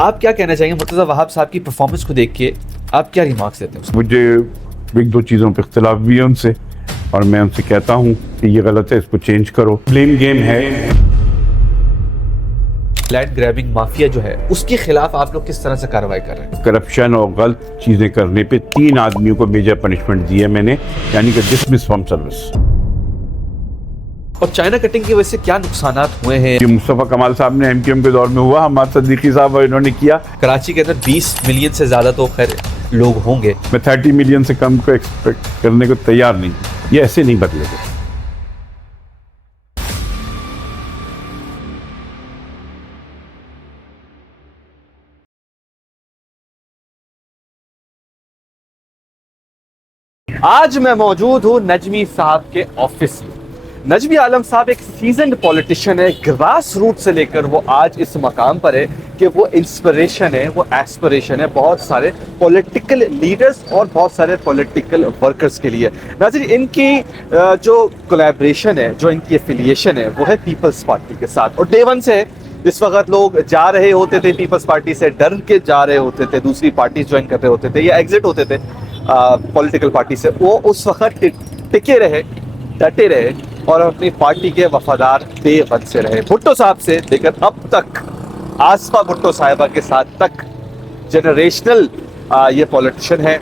आप क्या कहना चाहेंगे मुर्तज़ा वहाब साहब की परफॉर्मेंस को देख के, आप क्या रिमार्क्स देते हैं? मुझे एक दो चीज़ों पर इख्तलाफ भी है उनसे, और मैं उनसे कहता हूँ कि ये गलत है, इसको चेंज करो। ब्लेम गेम है। लैंड ग्रैबिंग माफिया जो है उसके खिलाफ आप लोग किस तरह से कार्रवाई कर रहे हैं? करप्शन और गलत चीज़ें करने पे 3 आदमियों को मेजर पनिशमेंट दी है मैंने, यानी कि डिसमिस फ्रॉम सर्विस। और चाइना कटिंग की वजह से क्या नुकसान हुए हैं? कि मुस्तफ़ा कमाल साहब ने एमकेएम के दौर में हुआ, हमाद सदीकी साहब और इन्होंने किया। कराची के अंदर 20 मिलियन से ज़्यादा तो खैर लोग होंगे। मैं 30 मिलियन से कम को एक्सपेक्ट करने को तैयार नहीं, ये ऐसे नहीं बदलेगा। आज मैं मौजूद हूँ नजमी साहब के ऑफिस में। नजमी आलम साहब एक सीजन्ड पॉलिटिशियन है, ग्रास रूट से लेकर वो आज इस मकाम पर है कि वो इंस्पिरेशन है, वो एस्पिरेशन है बहुत सारे पॉलिटिकल लीडर्स और बहुत सारे पॉलिटिकल वर्कर्स के लिए। नाज़रीन, इनकी जो कोलैबोरेशन है, जो इनकी एफिलिएशन है, वो है पीपल्स पार्टी के साथ। और डे वन से जिस वक्त लोग जा रहे होते थे पीपल्स पार्टी से, डर के जा रहे होते थे, दूसरी पार्टी ज्वाइन कर रहे होते थे या एग्जिट होते थे पॉलिटिकल पार्टी से, वो उस वक्त टिके रहे, डटे रहे और अपनी पार्टी के वफादार बेबस से रहे। भुट्टो साहब से लेकर अब तक आसफा भुट्टो साहिबा के साथ तक जनरेशनल ये पॉलिटिशियन है।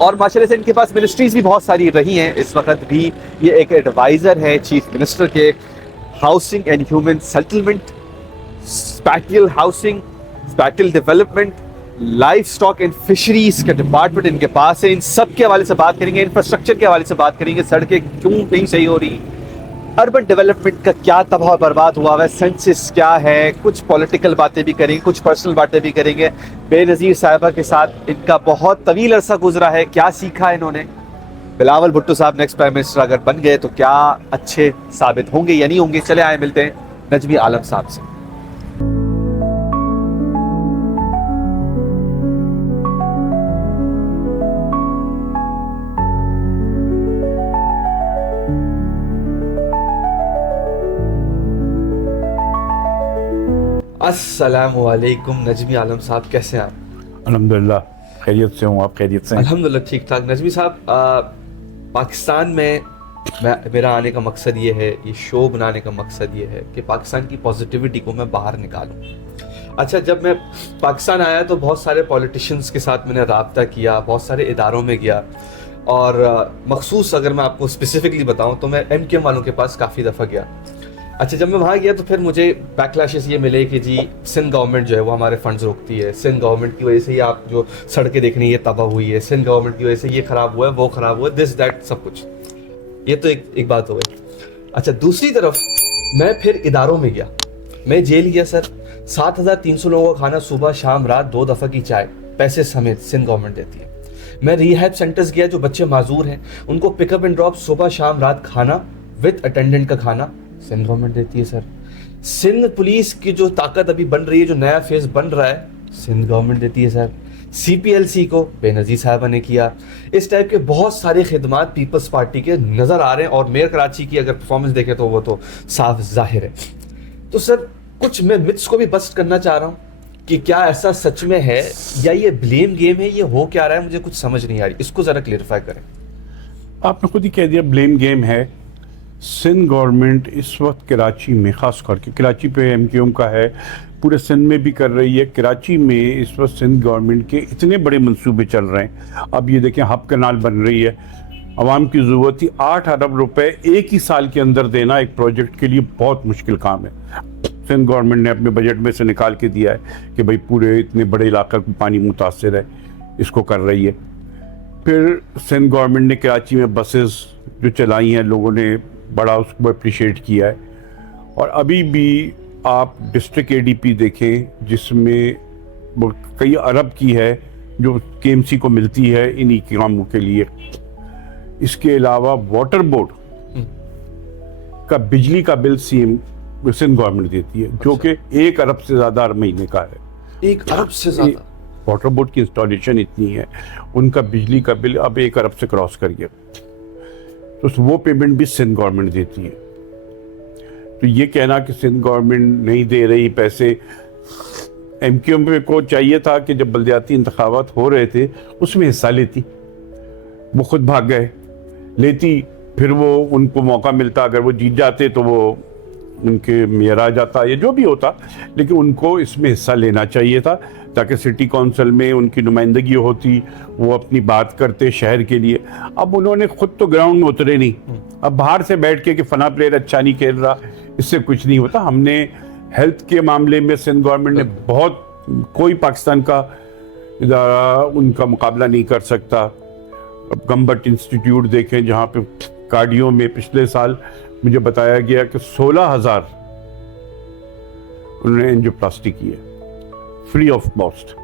और माशाल्लाह से इनके पास मिनिस्ट्रीज भी बहुत सारी रही हैं। इस वक्त भी ये एक एडवाइज़र है चीफ मिनिस्टर के, housing and human settlement, spatial housing, spatial development, life stock and fisheries का डिपार्टमेंट इनके पास है। इन सब के हवाले से बात करेंगे, इंफ्रास्ट्रक्चर के हवाले से बात करेंगे, सड़कें क्यों नहीं सही हो रही, अर्बन डेवलपमेंट का क्या तबाह बर्बाद हुआ है, सेंसस क्या है, कुछ पॉलिटिकल बातें भी करेंगे, कुछ पर्सनल बातें भी करेंगे। बेनज़ीर साहिबा के साथ इनका बहुत तवील अरसा गुजरा है, क्या सीखा है इन्होंने। बिलावल भुट्टो साहब नेक्स्ट प्राइम मिनिस्टर अगर बन गए तो क्या अच्छे साबित होंगे या नहीं होंगे। चले आए मिलते हैं नजमी आलम साहब से। अस्सलामुअलैकुम नजमी आलम साहब, कैसे हैं आप? अल्हम्दुलिल्लाह खैरियत से हूँ, आप खैरियत से हैं? अल्हम्दुलिल्लाह ठीक ठाक। नजमी साहब, पाकिस्तान में मेरा आने का मकसद ये है, ये शो बनाने का मकसद ये है कि पाकिस्तान की पॉजिटिविटी को मैं बाहर निकालूं। अच्छा, जब मैं पाकिस्तान आया तो बहुत सारे पॉलिटिशियंस के साथ मैंने रब्ता किया, बहुत सारे इदारों में गया, और मखसूस अगर मैं आपको स्पेसिफिकली बताऊं तो मैं एमकेएम वालों के पास काफ़ी दफ़ा गया। अच्छा, जब मैं वहाँ गया तो फिर मुझे बैकलैशेस ये मिले कि जी सिंध गवर्नमेंट जो है वो हमारे फंड्स रोकती है, सिंध गवर्नमेंट की वजह से ही आप जो सड़कें देखनी ये तबाह हुई है, सिंध गवर्नमेंट की वजह से ये ख़राब हुआ है, वो ख़राब हुआ है, दिस दैट सब कुछ। ये तो एक बात हो गई। अच्छा, दूसरी तरफ मैं फिर इदारों में गया, मैं जेल गया सर। 7,300 लोगों का खाना सुबह शाम रात 2 दफ़ा की चाय पैसे समेत सिंध गवर्नमेंट देती है। मैं रिहैब सेंटर्स गया, जो बच्चे माजूर हैं उनको पिकअप एंड ड्रॉप सुबह शाम रात खाना विद अटेंडेंट का खाना सिंध गवर्नमेंट देती है सर। सिंध पुलिस की जो ताकत अभी बन रही है, जो नया फेज बन रहा है, सिंध गवर्नमेंट देती है सर। CPLC को बेनज़ीर साहबा ने किया। इस टाइप के बहुत सारे खिदमात पीपल्स पार्टी के नज़र आ रहे हैं, और मेयर कराची की अगर परफॉर्मेंस देखें तो वो तो साफ जाहिर है। तो सर कुछ मैं मिथ्स को भी बस्ट करना चाह रहा हूँ कि क्या ऐसा सच में है या ये ब्लेम गेम है, ये हो क्या रहा है, मुझे कुछ समझ नहीं आ रही, इसको ज़रा क्लियरिफाई करें। आपने खुद ही कह दिया ब्लेम गेम है। सिंध गवर्नमेंट इस वक्त कराची में, ख़ास करके कराची पे एमकेएम का है, पूरे सिंध में भी कर रही है। कराची में इस वक्त सिंध गवर्नमेंट के इतने बड़े मंसूबे चल रहे हैं। अब ये देखें, हब कनाल बन रही है, आवाम की ज़रूरत थी। 8 अरब रुपए एक ही साल के अंदर देना एक प्रोजेक्ट के लिए बहुत मुश्किल काम है। सिंध गवर्नमेंट ने अपने बजट में से निकाल के दिया है कि भाई पूरे इतने बड़े इलाके को पानी मुतासर है, इसको कर रही है। फिर सिंध गवर्नमेंट ने कराची में बसेस जो चलाई हैं, लोगों ने बड़ा उसको अप्रिशिएट किया है। और अभी भी आप डिस्ट्रिक्ट ADP देखें जिसमें वो कई अरब की है जो KMC को मिलती है इन्हीं कामों के लिए। इसके अलावा वाटर बोर्ड का बिजली का बिल सिंध गवर्नमेंट देती है, जो कि 1 अरब से ज़्यादा हर महीने का है। 1 अरब से ज़्यादा वाटर बोर्ड की इंस्टॉलेशन इतनी है, उनका बिजली का बिल अब 1 अरब से क्रॉस कर गया, तो वो पेमेंट भी सिंध गवर्नमेंट देती है। तो ये कहना कि सिंध गवर्नमेंट नहीं दे रही पैसे, एमक्यूएम को चाहिए था कि जब बल्दियाती इंतखाबात हो रहे थे उसमें हिस्सा लेती, वो खुद भाग गए। लेती, फिर वो उनको मौका मिलता, अगर वो जीत जाते तो वो उनके मेयर आ जाता या जो भी होता, लेकिन उनको इसमें हिस्सा लेना चाहिए था ताकि सिटी काउंसिल में उनकी नुमाइंदगी होती, वो अपनी बात करते शहर के लिए। अब उन्होंने खुद तो ग्राउंड में उतरे नहीं, अब बाहर से बैठ के कि फना प्लेयर अच्छा नहीं खेल रहा, इससे कुछ नहीं होता। हमने हेल्थ के मामले में सिंध गवर्नमेंट ने बहुत, कोई पाकिस्तान का इदारा उनका मुकाबला नहीं कर सकता। अब गम्बट इंस्टीट्यूट देखें जहाँ पे कार्डियो में पिछले साल मुझे बताया गया कि 16,000 उन्होंने एंजियोप्लास्टी की है फ्री ऑफ कॉस्ट।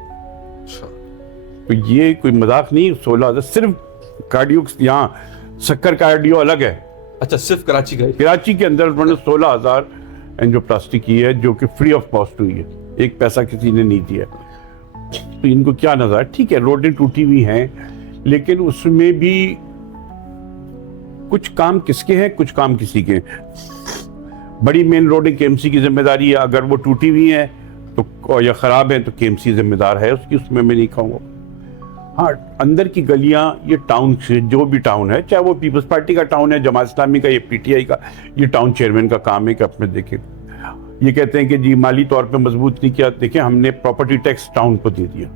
तो ये कोई मजाक नहीं, 16,000 सिर्फ कार्डियो। यहाँ शक्कर कार्डियो अलग है। अच्छा, सिर्फ कराची का? कराची के अंदर उन्होंने 16,000 एंजियोप्लास्टी की है जो कि फ्री ऑफ कॉस्ट हुई है, एक पैसा किसी ने नहीं दिया। तो इनको क्या नजर, ठीक है रोडें टूटी हुई हैं, लेकिन उसमें भी कुछ काम किसके हैं, कुछ काम किसी के हैं। बड़ी मेन रोडें केएमसी की जिम्मेदारी है, अगर वो टूटी हुई हैं तो या खराब है तो केएमसी जिम्मेदार है उसकी, उसमें मैं नहीं कहूँगा। हाँ, अंदर की गलियां, ये टाउन से जो भी टाउन है, चाहे वो पीपल्स पार्टी का टाउन है, जमात इस्लामी का, ये पीटीआई का, ये टाउन चेयरमैन का काम है कि अपने देखें। ये कहते हैं कि जी माली तौर पे मजबूत नहीं किया, देखें हमने प्रॉपर्टी टैक्स टाउन को दे दिया।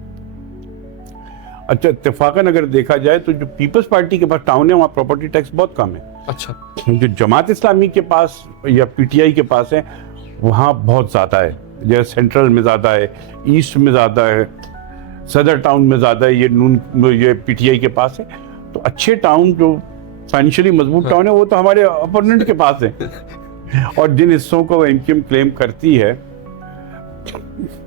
अच्छा, इत्तेफाकन अगर देखा जाए तो जो पीपल्स पार्टी के पास टाउन है वहाँ प्रॉपर्टी टैक्स बहुत कम है। अच्छा, जो जमात इस्लामी के पास या पीटीआई के पास है वहाँ बहुत ज़्यादा है, जैसे सेंट्रल में ज़्यादा है, ईस्ट में ज़्यादा है, सदर टाउन में ज़्यादा है, ये पीटीआई के पास है। तो अच्छे टाउन जो फाइनेंशियली मजबूत टाउन है वो तो हमारे अपोनेंट के पास है। और जिन हिस्सों को एमक्यूएम क्लेम करती है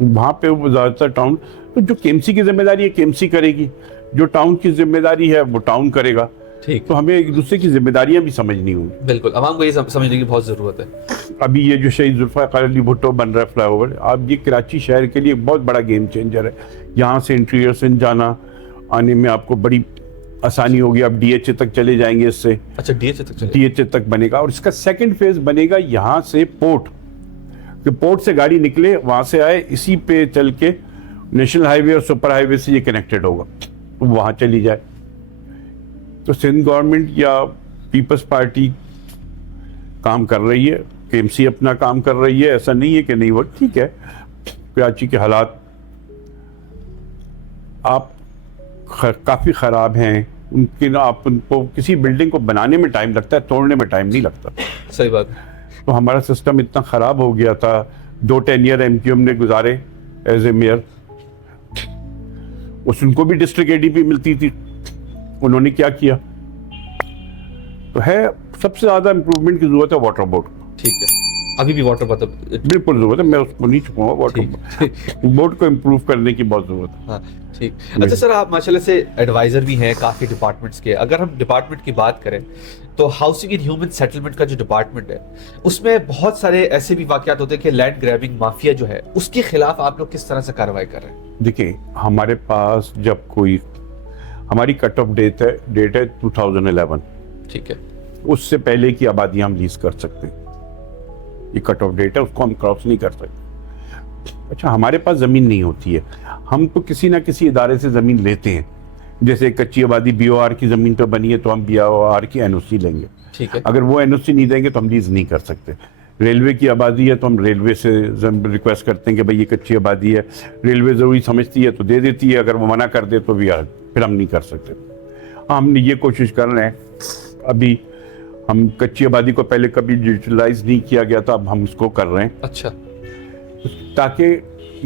वहाँ पे वो ज़्यादातर टाउन, तो जो केएमसी की जिम्मेदारी है केएमसी करेगी, जो टाउन की जिम्मेदारी है वो टाउन करेगा। ठीक। तो हमें एक दूसरे की जिम्मेदारियां भी समझनी होंगी। बिल्कुल, आवाम को ये समझने की बहुत ज़रूरत है। अभी ये जो शहीद जुल्फ़िकार अली भुट्टो बन रहा है फ्लाईओवर, अब ये कराची शहर के लिए बहुत बड़ा गेम चेंजर है। यहाँ से इंटीरियर से जाना आने में आपको बड़ी आसानी होगी, आप डीएचए तक चले जाएंगे इससे। अच्छा, डीएचए तक बनेगा और इसका सेकंड फेज बनेगा यहाँ से पोर्ट, कि पोर्ट से गाड़ी निकले वहाँ से आए, इसी पे चल के नेशनल हाईवे और सुपर हाईवे से ये कनेक्टेड होगा, तो वहाँ चली जाए। तो सिंध गवर्नमेंट या पीपल्स पार्टी काम कर रही है, केएमसी अपना काम कर रही है, ऐसा नहीं है कि नहीं वो ठीक है। कराची के हालात आप काफ़ी ख़राब हैं, उनके आप उनको किसी बिल्डिंग को बनाने में टाइम लगता है, तोड़ने में टाइम नहीं लगता। सही बात। तो हमारा सिस्टम इतना ख़राब हो गया था, 2 टेन्यर एमक्यूएम ने गुजारे एज ए मेयर, उनको भी डिस्ट्रिक्ट एडीपी मिलती थी, उन्होंने क्या किया। तो है सबसे ज़्यादा इम्प्रूवमेंट की ज़रूरत है वाटर बोर्ड। ठीक है, अभी भी वाटर बोर्ड बिल्कुल ज़रूरत है, मैं उसको नहीं छुपाऊंगा, वाटर बोर्ड को इम्प्रूव करने की बहुत ज़रूरत है। हाँ, ठीक। अच्छा सर, आप माशाल्लाह से एडवाइजर भी हैं काफ़ी डिपार्टमेंट्स के। अगर हम डिपार्टमेंट की बात करें तो हाउसिंग एंड ह्यूमन सेटलमेंट का जो डिपार्टमेंट है उसमें बहुत सारे ऐसे भी वाकयात होते हैं कि लैंड ग्रैबिंग माफिया जो है उसके खिलाफ आप लोग किस तरह से कार्रवाई कर रहे हैं? देखिए, हमारे पास जब कोई, हमारी कट ऑफ डेट है 2011। ठीक है, उससे पहले की आबादी हम लीज कर सकते हैं, ये कट ऑफ डेट है, उसको हम क्रॉस नहीं कर सकते। अच्छा, हमारे पास ज़मीन नहीं होती है, हम तो किसी ना किसी इदारे से ज़मीन लेते हैं। जैसे कच्ची आबादी बीओआर की ज़मीन पर बनी है तो हम बीओआर की एनओसी लेंगे। ठीक है, अगर वो एनओसी नहीं देंगे तो हम लीज नहीं कर सकते। रेलवे की आबादी है तो हम रेलवे से रिक्वेस्ट करते हैं कि भाई ये कच्ची आबादी है, रेलवे ज़रूरी समझती है तो दे देती है, अगर वो मना कर दे तो भी फिर हम नहीं कर सकते। हमने ये कोशिश कर रहे हैं, अभी हम कच्ची आबादी को पहले कभी डिजिटलाइज नहीं किया गया था, अब हम इसको कर रहे हैं। अच्छा, ताकि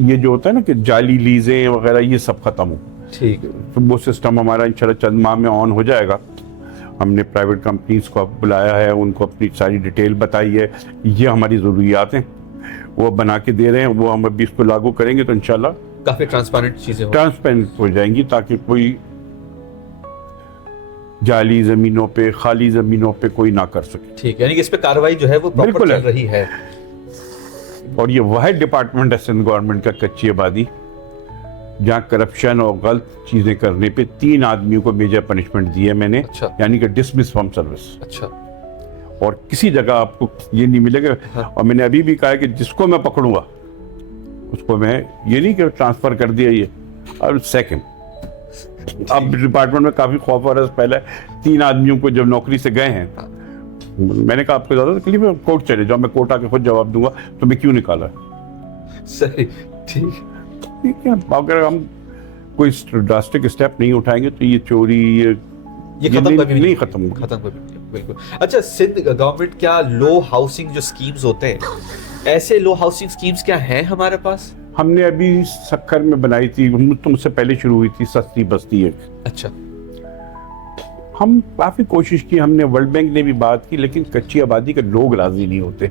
ये जो होता है ना कि जाली लीजें वगैरह ये सब खत्म हो। ठीक है, तो वो सिस्टम हमारा इंशाल्लाह चंद माह में ऑन हो जाएगा। हमने प्राइवेट कंपनीज को बुलाया है, उनको अपनी सारी डिटेल बताई है, ये हमारी ज़रूरियात हैं, वो बना के दे रहे हैं, वो हम अभी इसको लागू करेंगे तो इंशाल्लाह काफ़ी ट्रांसपेरेंट चीज़ें ट्रांसपेरेंट हो जाएंगी, ताकि कोई जाली ज़मीनों पे, खाली ज़मीनों पे कोई ना कर सके। ठीक है, यानी कि इस पे कार्रवाई जो है वो प्रॉपर चल रही है। और ये वह डिपार्टमेंट है सिंध गवर्नमेंट का, कच्ची आबादी, जहाँ करप्शन और गलत चीज़ें करने पे 3 आदमियों को मेजर पनिशमेंट दी है मैंने। अच्छा, यानी कि डिसमिस फ्रॉम सर्विस। अच्छा, और किसी जगह आपको ये नहीं मिलेगा। हाँ। और मैंने अभी भी कहा है कि जिसको मैं पकड़ूंगा उसको मैं ये नहीं कि ट्रांसफर कर दिया ये, और सेकंड अब डिपार्टमेंट में काफी खौफ हो रहा है। पहले 3 आदमियों को जब नौकरी से गए हैं, मैंने कहा आपको ज्यादा तकलीफ है, कोर्ट चले जाओ, मैं कोर्ट आके खुद जवाब दूंगा तो मैं क्यों निकाला। सही, ठीक है, अगर हम कोई ड्रास्टिक स्टेप नहीं उठाएंगे तो ये चोरी ये खत्म कभी नहीं खत्म होगी। खत्म कभी नहीं, बिल्कुल। अच्छा, सिंध गवर्नमेंट क्या लो हाउसिंग जो स्कीम्स होते हैं, ऐसे लो हाउसिंग स्कीम्स क्या हैं हमारे पास? हमने अभी सक्खर में बनाई थी, तो मुझसे पहले शुरू हुई थी सस्ती बस्ती एक। अच्छा, हम काफी कोशिश की, हमने वर्ल्ड बैंक ने भी बात की, लेकिन कच्ची आबादी के लोग राजी नहीं होते।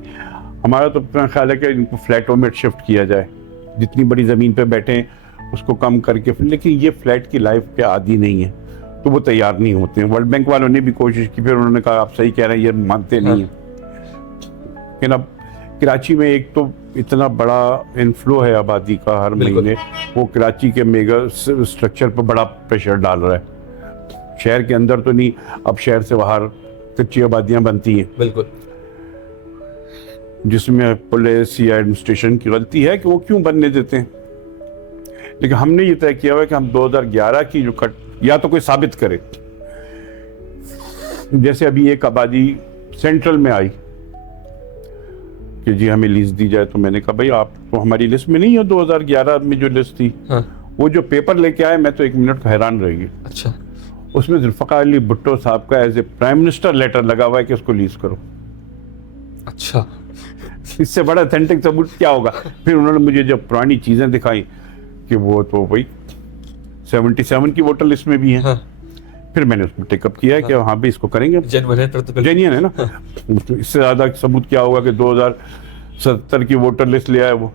हमारा तो अपना ख्याल है कि इनको फ्लैटों में शिफ्ट किया जाए, जितनी बड़ी जमीन पे बैठे हैं उसको कम करके, लेकिन ये फ्लैट की लाइफ के आदी नहीं है तो वो तैयार नहीं होते हैं। वर्ल्ड बैंक वालों ने भी कोशिश की, फिर उन्होंने कहा आप सही कह रहे हैं, ये मानते नहीं है। लेकिन अब कराची में एक तो इतना बड़ा इनफ्लो है आबादी का हर महीने, वो कराची के मेगा स्ट्रक्चर पर बड़ा प्रेशर डाल रहा है। शहर के अंदर तो नहीं, अब शहर से बाहर कच्ची आबादियां बनती हैं, बिल्कुल, जिसमें पुलिस या एडमिनिस्ट्रेशन की गलती है कि वो क्यों बनने देते हैं। लेकिन हमने ये तय किया हुआ है कि हम 2011 की जो कट या तो कोई साबित करे। जैसे अभी एक आबादी सेंट्रल में आई कि जी हमें लीज दी जाए, तो मैंने कहा भाई आप तो हमारी लिस्ट में नहीं है, 2011 में जो लिस्ट थी। वो जो पेपर लेके आए, मैं तो 1 मिनट का हैरान रह गई। अच्छा, उसमें जुल्फ़िकार अली भुट्टो साहब का as a prime minister letter लगा हुआ है कि उसको लीज करो। अच्छा, इससे बड़ा ऑथेंटिक सबूत क्या होगा। फिर उन्होंने मुझे जब पुरानी चीजें दिखाई कि वो तो भाई 77 की वोटर लिस्ट में भी है। फिर मैंने उसको टेकअप किया कि हाँ भाई इसको करेंगे, जेन्युइन है ना। इससे ज्यादा सबूत क्या होगा कि 2070 की वोटर लिस्ट ले आए, वो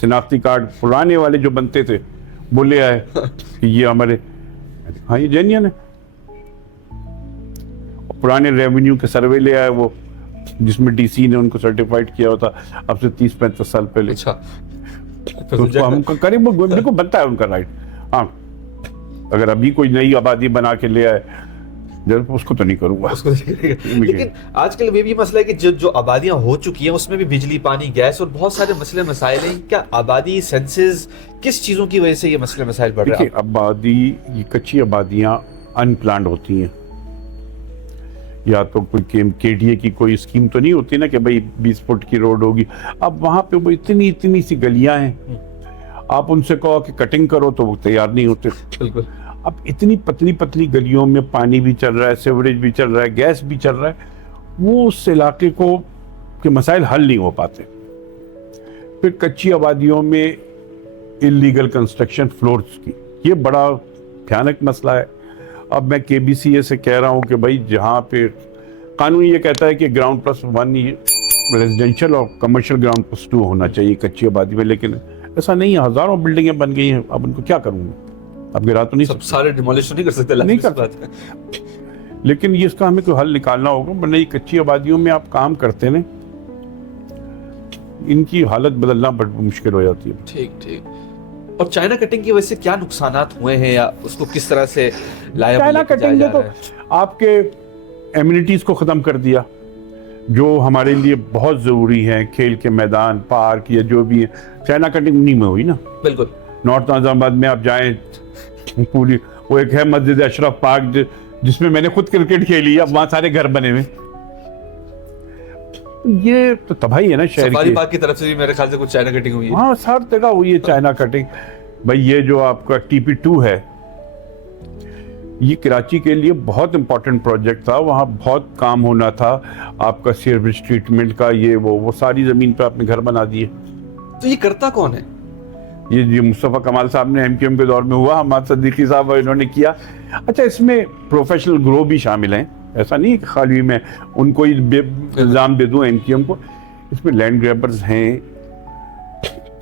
शिनाख्ती कार्ड पुराने वाले जो बनते थे वो ले आए कि ये हमारे, हाँ ये जेन्युइन है। पुराने रेवेन्यू के सर्वे ले आए वो, जिसमें डीसी ने उनको सर्टिफाइड किया होता अब से 30-35 साल पहले। अच्छा, तो उसको हम करीब बिल्कुल बनता है उनका राइट। हाँ, अगर अभी कोई नई आबादी बना के ले आए जब, उसको तो नहीं करूंगा उसको। लेकिन आजकल ये भी मसला है कि जो आबादियां हो चुकी हैं उसमें भी बिजली, पानी, गैस और बहुत सारे मसले मसाइल हैं। क्या आबादी सेंसेस किस चीजों की वजह से ये मसले मसाइल बढ़ रहे हैं? आबादी, ये कच्ची आबादियां अनप्लान्ड होती हैं, या तो कोई केडीए की कोई स्कीम तो नहीं होती ना कि भाई 20 फुट की रोड होगी। अब वहां पे वो इतनी सी गलियां हैं, आप उनसे कहो कि कटिंग करो तो वो तैयार नहीं होते। बिल्कुल। अब इतनी पतली गलियों में पानी भी चल रहा है, सीवरेज भी चल रहा है, गैस भी चल रहा है, वो उस इलाके को के मसाइल हल नहीं हो पाते। फिर कच्ची आबादियों में इलीगल कंस्ट्रक्शन फ्लोर्स की, ये बड़ा भयानक मसला है। अब मैं केबीसीए से कह रहा हूं कि भाई जहां पे कानून ये कहता है कि ग्राउंड प्लस 1 रेजिडेंशियल और कमर्शियल ग्राउंड प्लस 2 होना चाहिए कच्ची आबादी में, लेकिन ऐसा नहीं है। हजारों बिल्डिंगें बन गई हैं, अब उनको क्या करूंगा, अब गिरा तो नहीं सब सारे डिमोलिश नहीं कर सकते, नहीं कर सकते। लेकिन ये इसका हमें कोई हल निकालना होगा, वरना ये कच्ची आबादियों में आप काम करते ना, इनकी हालत बदलना बड़ी मुश्किल हो जाती है। ठीक। और चाइना कटिंग की वजह से क्या नुकसानात हुए हैं, या उसको किस तरह से लाया? चाइना कटिंग ने तो आपके एमिनिटीज को खत्म कर दिया, जो हमारे लिए बहुत जरूरी है, खेल के मैदान, पार्क या जो भी है। चाइना कटिंग उन्हीं में हुई ना। बिल्कुल। नॉर्थ निजामाबाद में आप जाएं, पूरी वो एक है मस्जिद अशरफ पार्क, जिसमें मैंने खुद क्रिकेट खेली, अब वहां सारे घर बने हुए। ये तो तबाही है ना शहर सफारी पार्क की तरफ से भी मेरे ख्याल से कुछ चाइना कटिंग हुई है। हाँ, हर जगह हुई है चाइना कटिंग। भाई ये जो आपका TP2 है, ये कराची के लिए बहुत इंपॉर्टेंट प्रोजेक्ट था, वहाँ बहुत काम होना था आपका सीवरेज ट्रीटमेंट का, ये वो सारी जमीन पे आपने घर बना दिए। तो ये करता कौन है? ये मुस्तफ़ा कमाल साहब ने MQM के दौर में हुआ, हमाद सदीकी साहब इन्होंने किया। अच्छा, इसमें प्रोफेशनल ग्रो भी शामिल हैं, ऐसा नहीं कि खाली मैं उनको ही इल्जाम दे दूं MQM को। इसमें लैंड ग्रैबर्स हैं,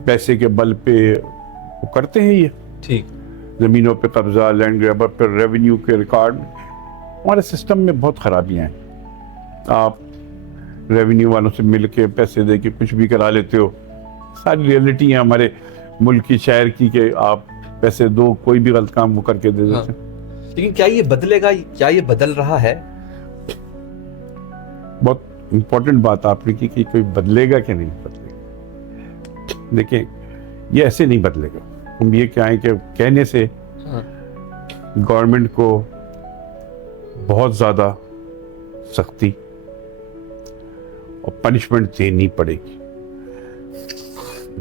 पैसे के बल पे वो करते हैं ये, ठीक, जमीनों पे कब्जा, लैंड ग्रैबर पर रेवेन्यू के रिकॉर्ड। हमारे सिस्टम में बहुत खराबियां हैं। आप रेवेन्यू वालों से मिल के पैसे दे के कुछ भी करा लेते हो। सारी रियलिटी है हमारे मुल्क की, शहर की, कि आप पैसे दो, कोई भी गलत काम वो करके दे देते हैं। लेकिन क्या ये बदलेगा? क्या ये बदल रहा है? बहुत इंपॉर्टेंट बात आपने की कि कोई बदलेगा कि नहीं बदलेगा। देखिए, ये ऐसे नहीं बदलेगा। हम ये क्या है कि कहने से हाँ। गवर्नमेंट को बहुत ज़्यादा सख्ती और पनिशमेंट देनी पड़ेगी।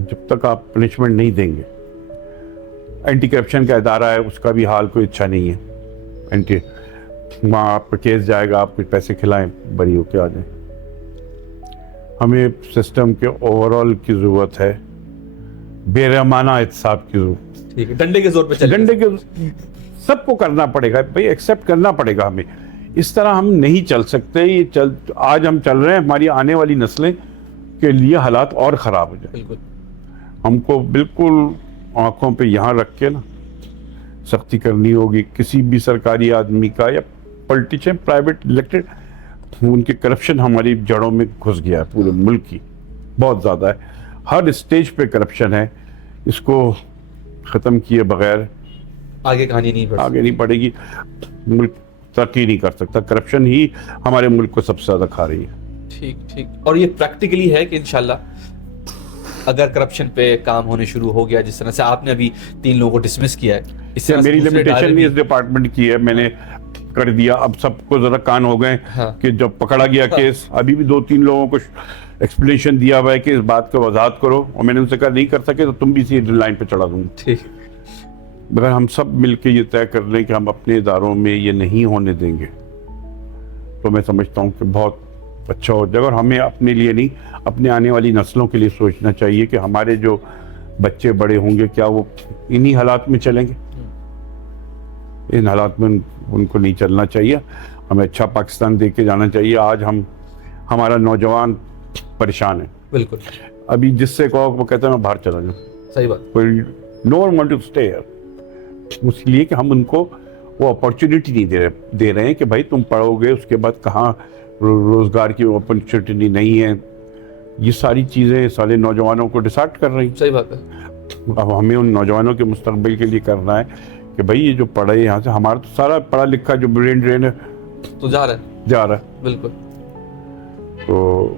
जब तक आप पनिशमेंट नहीं देंगे, एंटी करप्शन का इदारा है, उसका भी हाल कोई अच्छा नहीं है। एंटी वहाँ आप पर केस जाएगा, आप कुछ पैसे खिलाएं, बरी होके आ जाए। हमें सिस्टम के ओवरऑल की ज़रूरत है, बेरहमाना एहतसाब की ज़रूरत। ठीक है, डंडे के जोर पे चले। डंडे के सबको करना पड़ेगा भाई, एक्सेप्ट करना पड़ेगा हमें। इस तरह हम नहीं चल सकते। आज हम चल रहे हैं, हमारी आने वाली नस्लें के लिए हालात और ख़राब हो जाए। बिल्कुल। हमको बिल्कुल आंखों पे यहाँ रख के ना सख्ती करनी होगी। किसी भी सरकारी आदमी का या पॉलिटिशियन, प्राइवेट इलेक्टेड, उनके करप्शन हमारी जड़ों में घुस गया है, पूरे मुल्क की बहुत ज़्यादा है। हर स्टेज पे करप्शन है। इसको ख़त्म किए बगैर आगे कहानी नहीं बढ़ेगी। मुल्क तरक्की नहीं कर सकता। करप्शन ही हमारे मुल्क को सबसे ज़्यादा खा रही है। ठीक। और ये प्रैक्टिकली है कि इंशाल्लाह अगर करप्शन पे काम होने शुरू हो गया, जिस तरह से आपने अभी 3 लोगों को डिसमिस किया है, इससे मेरी लिमिटेशन नहीं इस डिपार्टमेंट की है, मैंने कर दिया। अब सबको जरा कान हो गए कि जब पकड़ा गया केस, अभी भी 2-3 लोगों को एक्सप्लेनेशन दिया हुआ है कि इस बात को वजाहत करो, और मैंने उनसे कहा नहीं कर सके तो तुम भी इसी लाइन पे चढ़ा दूंगा। ठीक। अगर हम सब मिलके ये तय कर लें कि हम अपने इदारों में ये नहीं होने देंगे, तो मैं समझता हूँ कि बहुत अच्छा हो जाएगा। और हमें अपने लिए नहीं, अपने आने वाली नस्लों के लिए सोचना चाहिए कि हमारे जो बच्चे बड़े होंगे, क्या वो इन्हीं हालात में चलेंगे? इन हालात में उनको नहीं चलना चाहिए। हमें अच्छा पाकिस्तान देख के जाना चाहिए। आज हमारा नौजवान परेशान है। बिल्कुल। अभी जिससे कहो वो कहते हैं मैं बाहर चला जाऊँ। सही बात। कोई no one want to stay here, इसलिए कि हम उनको वो अपॉर्चुनिटी नहीं दे रहे हैं कि भाई तुम पढ़ोगे उसके बाद कहाँ रोजगार की अपॉर्चुनिटी नहीं है। ये सारी चीज़ें सारे नौजवानों को डिसाइड कर रही हैं। सही बात है। अब हमें उन नौजवानों के मुस्तकबिल के लिए करना है कि भाई ये जो पढ़े यहाँ से, हमारा तो सारा पढ़ा लिखा जो ब्रेन ड्रेन है तो जा रहा है। बिल्कुल। तो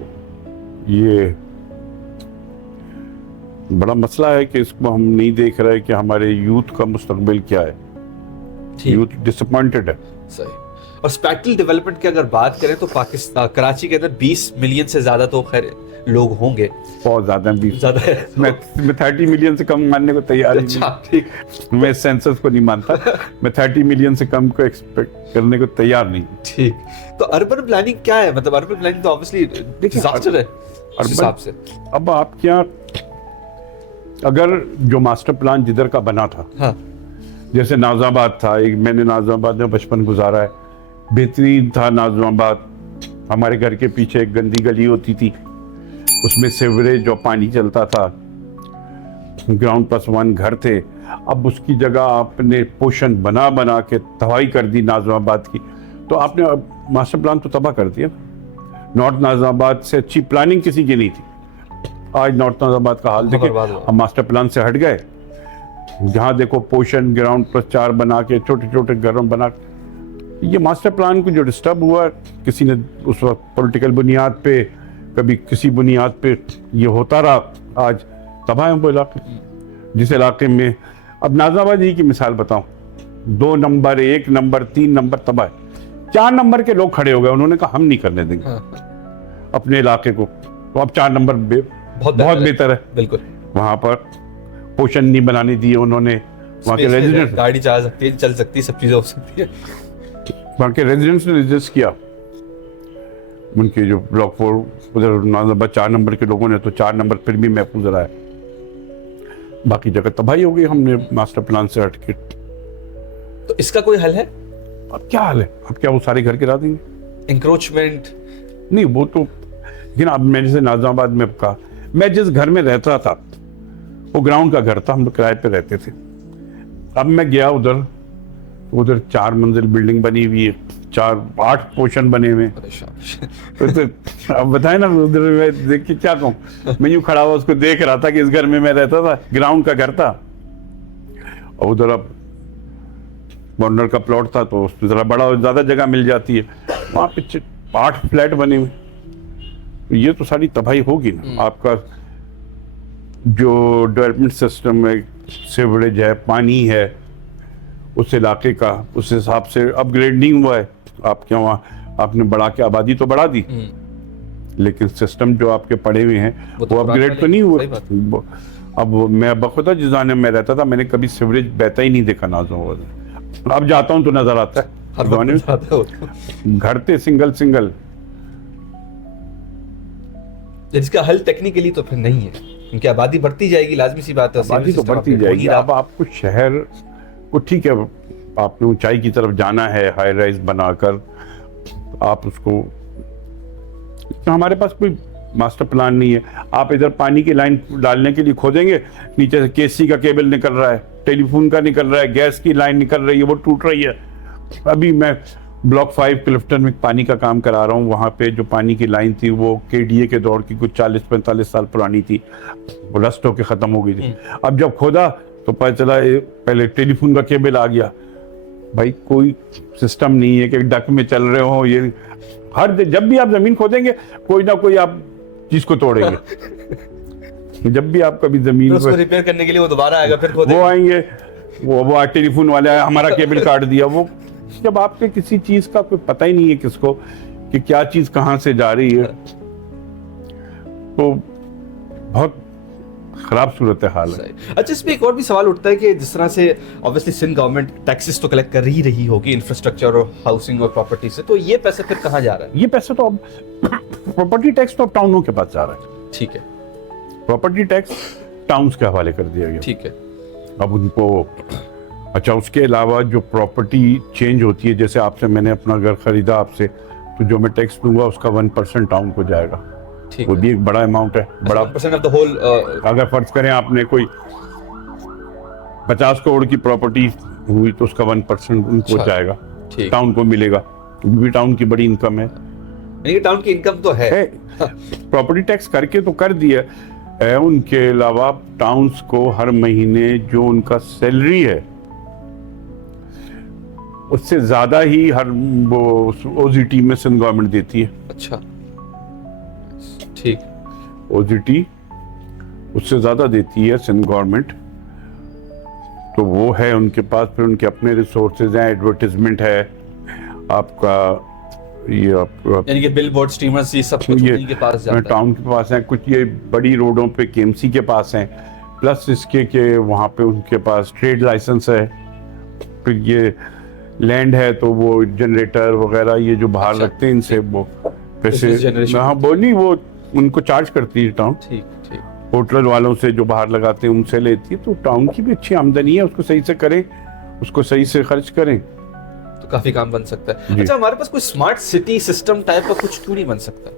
ये बड़ा मसला है कि इसको हम नहीं देख रहे कि हमारे यूथ का मुस्तकबिल क्या है। यूथ डिसअपॉइंटेड है। सही। और स्पेक्ट्रल डेवलपमेंट की अगर बात करें तो पाकिस्तान, कराची के अंदर 20 मिलियन से ज्यादा तो खैर लोग होंगे। बहुत ज्यादा है। मैं 30 मिलियन से कम मानने को तैयार नहीं। अच्छा, ठीक। मैं सेंसस को नहीं मानता। मैं 30 मिलियन से कम को एक्सपेक्ट करने को तैयार नहीं। ठीक। तो अर्बन प्लानिंग क्या है? मतलब अर्बन प्लानिंग तो ऑब्वियसली डिजास्टर है उस हिसाब से। अब आप क्या, अगर जो मास्टर प्लान जिधर का बना था, हाँ, जैसे नाज़ाबाद था, एक मैंने नाज़ाबाद में बचपन गुजारा है, बेहतरीन था नाज़ाबाद। हमारे घर के पीछे एक गंदी गली होती थी, उसमें सीवरेज और पानी चलता था, ग्राउंड+1 घर थे। अब उसकी जगह आपने पोषण बना के तबाही कर दी नाज़ाबाद की, तो आपने मास्टर प्लान तो तबाह कर दिया। नॉर्थ नाज़ाबाद से अच्छी प्लानिंग किसी की नहीं थी। आज नॉर्थ नाज़ाबाद का हाल देखें। हम मास्टर प्लान से हट गए, जहाँ देखो पोषण ग्राउंड+4 बना के छोटे छोटे घरों बना। ये मास्टर प्लान को जो डिस्टर्ब हुआ, किसी ने उस वक्त पॉलिटिकल बुनियाद पे, कभी किसी बुनियाद पे ये होता रहा, आज तबाह है वो इलाके। जिस इलाके में अब नाज़ाबाद ही की मिसाल बताऊं, 2 नंबर 1 नंबर 3 नंबर तबाह है। 4 नंबर के लोग खड़े हो गए, उन्होंने कहा हम नहीं करने देंगे अपने इलाके को। तो अब 4 नंबर बहुत बेहतर है। बिल्कुल। वहां पर पोषण नहीं बनाने दिए उन्होंने। वहाँ के रेजिडेंट्स, गाड़ी चला सकती है, चल सकती है, सब चीजें हो सकती है। वहाँ के रेजिडेंट्स ने रजिस्ट किया। उनके जो ब्लॉक 4 उधर नाज़ाबाद 4 नंबर के लोगों ने तो 4 नंबर फिर भी महफूज रहा है। बाकी जगह तबाही हो गई हमने मास्टर प्लान से हट के। तो इसका कोई हल है? अब क्या हल है? अब क्या वो सारे घर गिरा देंगे? इंक्रोचमेंट नहीं, वो तो, लेकिन अब मैंने से नाज़ाबाद में कहा, मैं जिस घर में रहता था वो ग्राउंड का घर था, हम लोग किराए पे रहते थे। अब मैं गया उधर 4 मंजिल बिल्डिंग बनी हुई है, 8 पोर्शन बने हुए। तो अब बताए ना, उधर मैं देख के क्या कहूँ। मैं यूँ खड़ा हुआ उसको देख रहा था कि इस घर में मैं रहता था, ग्राउंड का घर था, और उधर अब कॉर्नर का प्लॉट था, तो उसमें जरा बड़ा ज्यादा जगह मिल जाती है। वहाँ पे 8 फ्लैट बने हुए। ये तो सारी तबाही होगी ना। आपका जो डेवलपमेंट सिस्टम में सीवरेज है, पानी है, उस इलाके का उस हिसाब से अपग्रेड नहीं हुआ है। आपके वहाँ आपने बढ़ा के आबादी तो बढ़ा दी, लेकिन सिस्टम जो आपके पड़े हुए हैं वो वो अपग्रेड तो नहीं हुआ। सही बात। अब मैं बखुदा जिस जाने में रहता था, मैंने कभी सीवरेज बहता ही नहीं देखा नाजों। अब जाता हूँ तो नजर आता है, हर वक्त जाता है वो। घर थे सिंगल सिंगल। जिसका हल टेक्निकली तो फिर नहीं है, क्योंकि आबादी बढ़ती जाएगी, लाजमी सी बात है। आबादी तो बढ़ती जाएगी। अब आपको शहर को, ठीक है, आपने ऊंचाई की तरफ जाना है, हाई राइज बनाकर आप उसको, तो हमारे पास कोई मास्टर प्लान नहीं है। आप इधर पानी की लाइन डालने के लिए खोदेंगे, नीचे से केसी का केबल निकल रहा है, टेलीफोन का निकल रहा है, गैस की लाइन निकल रही है, वो टूट रही है। अभी मैं ब्लॉक 5 क्लिफ्टन में पानी का काम करा रहा हूँ। वहाँ पे जो पानी की लाइन थी वो केडीए के दौर की कुछ 40-45 साल पुरानी थी, वो रस्ट होकर ख़त्म हो गई थी। अब जब खोदा तो पता चला पहले टेलीफोन का केबल आ गया। भाई कोई सिस्टम नहीं है कि डक में चल रहे हो। ये जब भी आप जमीन खोदेंगे कोई ना कोई आप चीज को तोड़ेंगे। जब भी आप कभी जमीन उसको रिपेयर करने के लिए वो दोबारा आएगा, फिर खोदेंगे। वो आएंगे, वो टेलीफोन वाले आए, हमारा केबल काट दिया। वो जब आपके किसी चीज का कोई पता ही नहीं है किसको कि क्या चीज कहां से जा रही है, तो बहुत खराब सूरत हाल है। अच्छा, इसमें एक और भी सवाल उठता है कि जिस तरह से ऑब्वियसली सिंध गवर्नमेंट टैक्सेस तो कलेक्ट कर ही रही होगी इंफ्रास्ट्रक्चर और हाउसिंग और प्रॉपर्टी से, तो ये पैसे फिर कहाँ जा रहा है? ये पैसे तो अब प्रॉपर्टी टैक्स तो अब टाउनों के पास जा रहा है। ठीक है, प्रॉपर्टी टैक्स टाउन्स के हवाले कर दिया गया। ठीक है। अब उनको, अच्छा, उसके अलावा जो प्रॉपर्टी चेंज होती है, जैसे आपसे मैंने अपना घर खरीदा आपसे, तो जो मैं टैक्स दूंगा उसका 1% टाउन को जाएगा। वो भी एक बड़ा अमाउंट है, बड़ा 1% ऑफ द होल। अगर फर्ज करें आपने कोई 50 करोड़ की प्रॉपर्टी हुई तो उसका 1% उनको जाएगा, टाउन को मिलेगा। भी टाउन की बड़ी इनकम है, यानी टाउन की इनकम तो है। प्रॉपर्टी टैक्स करके तो कर दिया है। उनके अलावा टाउन्स को हर महीने जो उनका सैलरी है उससे ज्यादा ही हर वो ओजीटी में सिंध गवर्नमेंट देती है। अच्छा, ठीक। ओजीटी उससे ज्यादा देती है सिंध गवर्नमेंट, तो वो है उनके पास। फिर उनके अपने रिसोर्सेज हैं, एडवर्टाइजमेंट है आपका, ये यानी कि बिलबोर्ड, स्टीमर्स, ये सब कुछ उन्हीं के पास जाता है। टाउन के पास है कुछ, ये बड़ी रोडों पे केएमसी के पास हैं, प्लस इसके के वहाँ पे उनके पास ट्रेड लाइसेंस है। फिर ये लैंड है तो वो जनरेटर वगैरह ये जो बाहर रखते हैं इनसे वो पैसे, हाँ बोली, वो उनको चार्ज करती है टाउन। ठीक ठीक। होटल वालों से जो बाहर लगाते हैं उनसे लेती है, तो टाउन की भी अच्छी आमदनी है। उसको सही से करें, उसको सही से खर्च करें तो काफी काम बन सकता है। अच्छा, हमारे पास कोई स्मार्ट सिटी सिस्टम टाइप का कुछ क्यों नहीं बन सकता?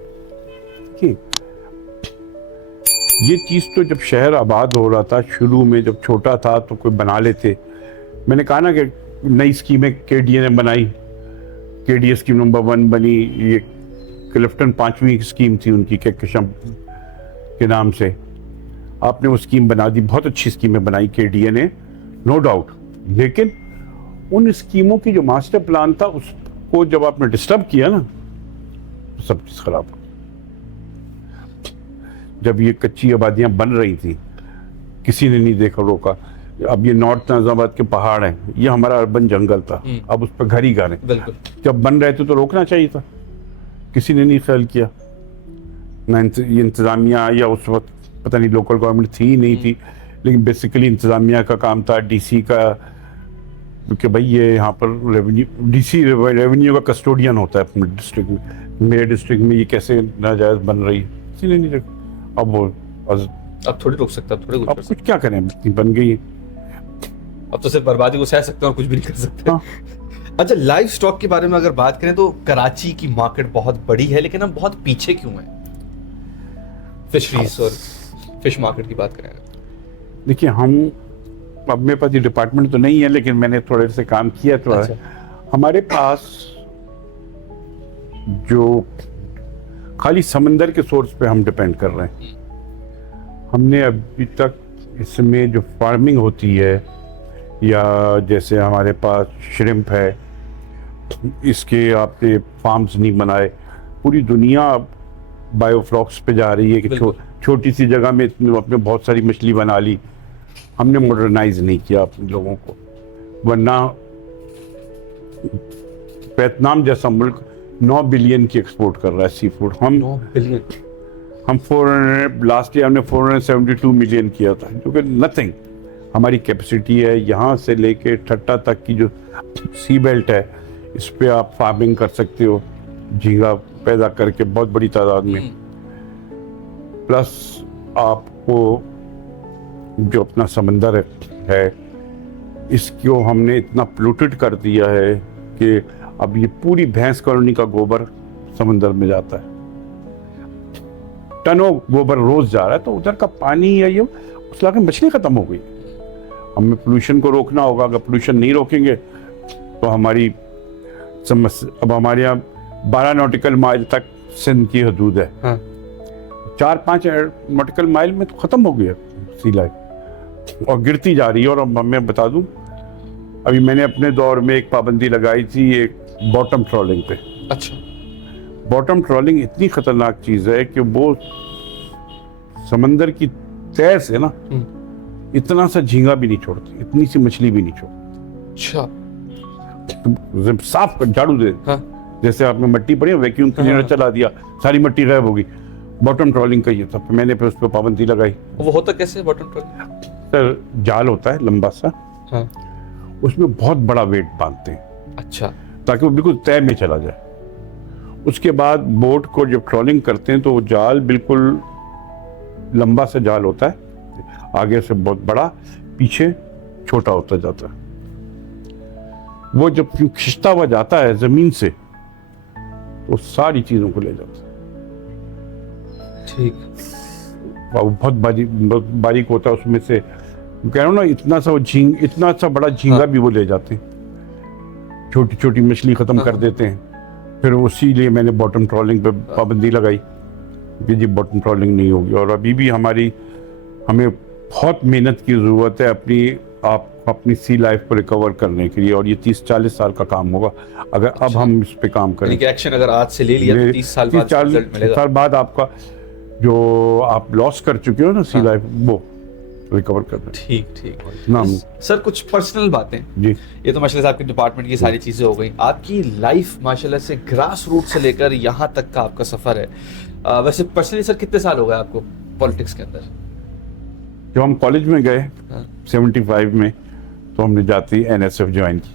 ये चीज तो जब शहर आबाद हो रहा था, शुरू में जब छोटा था तो कोई बना लेते। मैंने कहा ना कि नई स्कीमें केडीए ने बनाई, केडीए स्कीम नंबर 1 बनी, ये क्लिफ्टन 5वीं स्कीम थी उनकी कहकशां के नाम से। आपने वो स्कीम बना दी, बहुत अच्छी स्कीमें बनाई केडीए ने, नो डाउट। लेकिन उन स्कीमों की जो मास्टर प्लान था उसको जब आपने डिस्टर्ब किया ना तो सब चीज खराब हो। जब ये कच्ची आबादियां बन रही थी किसी ने नहीं देखा, रोका। अब ये नॉर्थ नाजाबाद के पहाड़ हैं, ये हमारा अर्बन जंगल था, अब उस पर घर ही घर हैं। जब बन रहे थे तो रोकना चाहिए था, किसी ने नहीं ख्याल किया ना। ये इंतजामिया या उस वक्त पता नहीं लोकल गवर्नमेंट थी नहीं थी, लेकिन बेसिकली इंतजामिया का काम था, डीसी का, क्योंकि भाई ये यहाँ पर रेवेन्यू, डीसी रेवेन्यू का कस्टोडियन होता है अपने डिस्ट्रिक्ट में। मेरे डिस्ट्रिक्ट में ये कैसे नाजायज बन रही है, किसी ने नहीं देखा। अब वो अब थोड़ी रोक सकता, थोड़ी अब कुछ क्या करें, बन गई। अब तो सिर्फ बर्बादी को सह सकते हैं और कुछ भी नहीं कर सकते। हाँ। अच्छा, लाइफ स्टॉक के बारे में अगर बात करें तो कराची की मार्केट बहुत बड़ी है, लेकिन हम बहुत पीछे क्यों हैं फिशरीज और फिश मार्केट की बात करें? देखिए, हम, अब मेरे पास ये डिपार्टमेंट तो नहीं है लेकिन मैंने थोड़े से काम किया तो है। हमारे पास जो खाली समंदर के सोर्स पे हम डिपेंड कर रहे हैं। हमने अभी तक इसमें जो फार्मिंग होती है, या जैसे हमारे पास श्रिम्प है, इसके आपने फार्म्स नहीं बनाए। पूरी दुनिया बायोफ्लॉक्स पे जा रही है कि छोटी सी जगह में अपने बहुत सारी मछली बना ली। हमने मॉडर्नाइज नहीं किया अपने लोगों को, वरना वियतनाम जैसा मुल्क 9 बिलियन की एक्सपोर्ट कर रहा है सी फूड। 9 बिलियन। हम 400 लास्ट ईयर हमने 472 मिलियन किया था, जो कि नथिंग हमारी कैपेसिटी है। यहाँ से लेके ठट्टा तक की जो सी बेल्ट है, इस पे आप फार्मिंग कर सकते हो, झींगा पैदा करके बहुत बड़ी तादाद में। प्लस आपको जो अपना समंदर है, इसको हमने इतना पोल्यूटेड कर दिया है कि अब ये पूरी भैंस कॉलोनी का गोबर समंदर में जाता है। टनों गोबर रोज जा रहा है, तो उधर का पानी या ये उस इलाके में मछली खत्म हो गई। हमें पोल्यूशन को रोकना होगा। अगर पोल्यूशन नहीं रोकेंगे तो हमारी समस्या, अब हमारे यहाँ 12 नॉटिकल माइल तक सिंध की हदूद है। हाँ। 4-5 नॉटिकल माइल में तो खत्म हो गया सी लाइफ, और गिरती जा रही है। और अब मैं बता दूं, अभी मैंने अपने दौर में एक पाबंदी लगाई थी एक बॉटम ट्रॉलिंग पे। अच्छा। बॉटम ट्रॉलिंग इतनी खतरनाक चीज है कि वो समंदर की तह से ना इतना सा झींगा भी नहीं छोड़ती, इतनी सी मछली भी नहीं छोड़ती। अच्छा। तुम साफ कर झाड़ू दे। हाँ। जैसे आपने मिट्टी पड़ी, वैक्यूम क्लीनर चला दिया, सारी मिट्टी गायब होगी। बॉटम ट्रॉलिंग का ये था, मैंने फिर उस पर पाबंदी लगाई। वो होता कैसे बॉटम ट्रॉलिंग? सर, जाल होता है लंबा सा। हाँ। उसमें बहुत बड़ा वेट बांधते हैं। अच्छा। ताकि वो बिल्कुल तय में चला जाए। उसके बाद बोट को जब ट्रॉलिंग करते हैं तो वो जाल बिल्कुल लंबा सा जाल होता है, आगे से बहुत बड़ा, पीछे छोटा होता जाता है। वो जब खिंचता हुआ जाता है जमीन से, तो सारी चीजों को ले जाता है। ठीक। वो बहुत बारीक होता है। उसमें से कह रहा हूँ ना, इतना सा बड़ा झींगा हाँ। भी वो ले जाते हैं। छोटी छोटी मछली खत्म कर देते हैं। फिर उसीलिए मैंने बॉटम ट्रॉलिंग पे पाबंदी लगाई कि जी बॉटम ट्रॉलिंग नहीं होगी। और अभी भी हमें बहुत मेहनत की ज़रूरत है अपनी सी लाइफ को रिकवर करने के लिए। और ये 30-40 साल का काम होगा अगर अब हम इस पे काम करें। एक्शन अगर आज से ले लिया तो 30 साल बाद रिजल्ट मिलेगा। 30 साल बाद आपका जो आप लॉस कर चुके हो ना सी लाइफ, वो रिकवर करना। ठीक ठीक। नाम सर, कुछ पर्सनल बातें जी। ये तो माशाल्लाह से आपके डिपार्टमेंट की सारी चीज़ें हो गई। आपकी लाइफ माशाल्लाह से ग्रास रूट से लेकर यहाँ तक का आपका सफ़र है। वैसे पर्सनली सर कितने साल हो गए आपको पॉलिटिक्स के अंदर? जब हम कॉलेज में गए हाँ। 75 में, तो हमने जाते ही NSF ज्वाइन की।